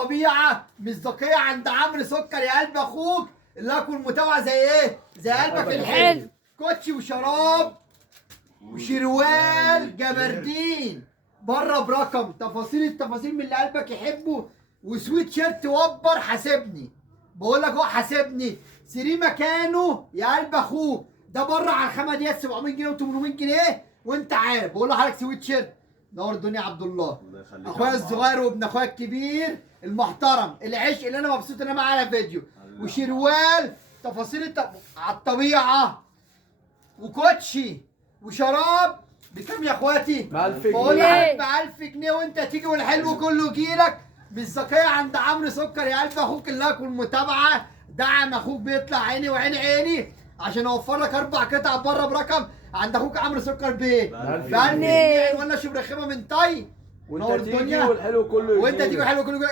الطبيعه مصداقيه عند عمرو سكر يا قلب اخوك اللي اكل متابعه زي ايه؟ زي قلبك الحلو. كوتشي وشراب وشروال جبردين بره برقم التفاصيل من اللي قلبك يحبه. وسويت شيرت وبر حاسبني، بقول لك هو حاسبني سري مكانه يا قلب اخوك. ده بره على الخامه ديت 700 جنيه و800 جنيه وانت عارف. بقول لحضرتك سويت شيرت نور الدنيا عبد الله اخويا الصغير وابن اخويا الكبير المحترم العشق اللي انا مبسوط ان انا معاه على فيديو. وشروال على الطبيعه وكوتشي وشراب بكام يا اخواتي؟ ب 1000 جنيه. بقول لك ب 1000 جنيه وانت تيجي والحلو كله يجيلك. بالذكيه عند عمرو سكر يا قلب اخوك اللي اكل متابعه. دعم اخوك بيطلع عيني وعين عيني عشان اوفر لك 4 قطع بره برقم عند اخوك عمرو سكر ب 1000 جنيه ولا شبر خيمه من طي. وانت تيجي والحلو كله يجيلك. وانت تيجي والحلو كله يجيلك.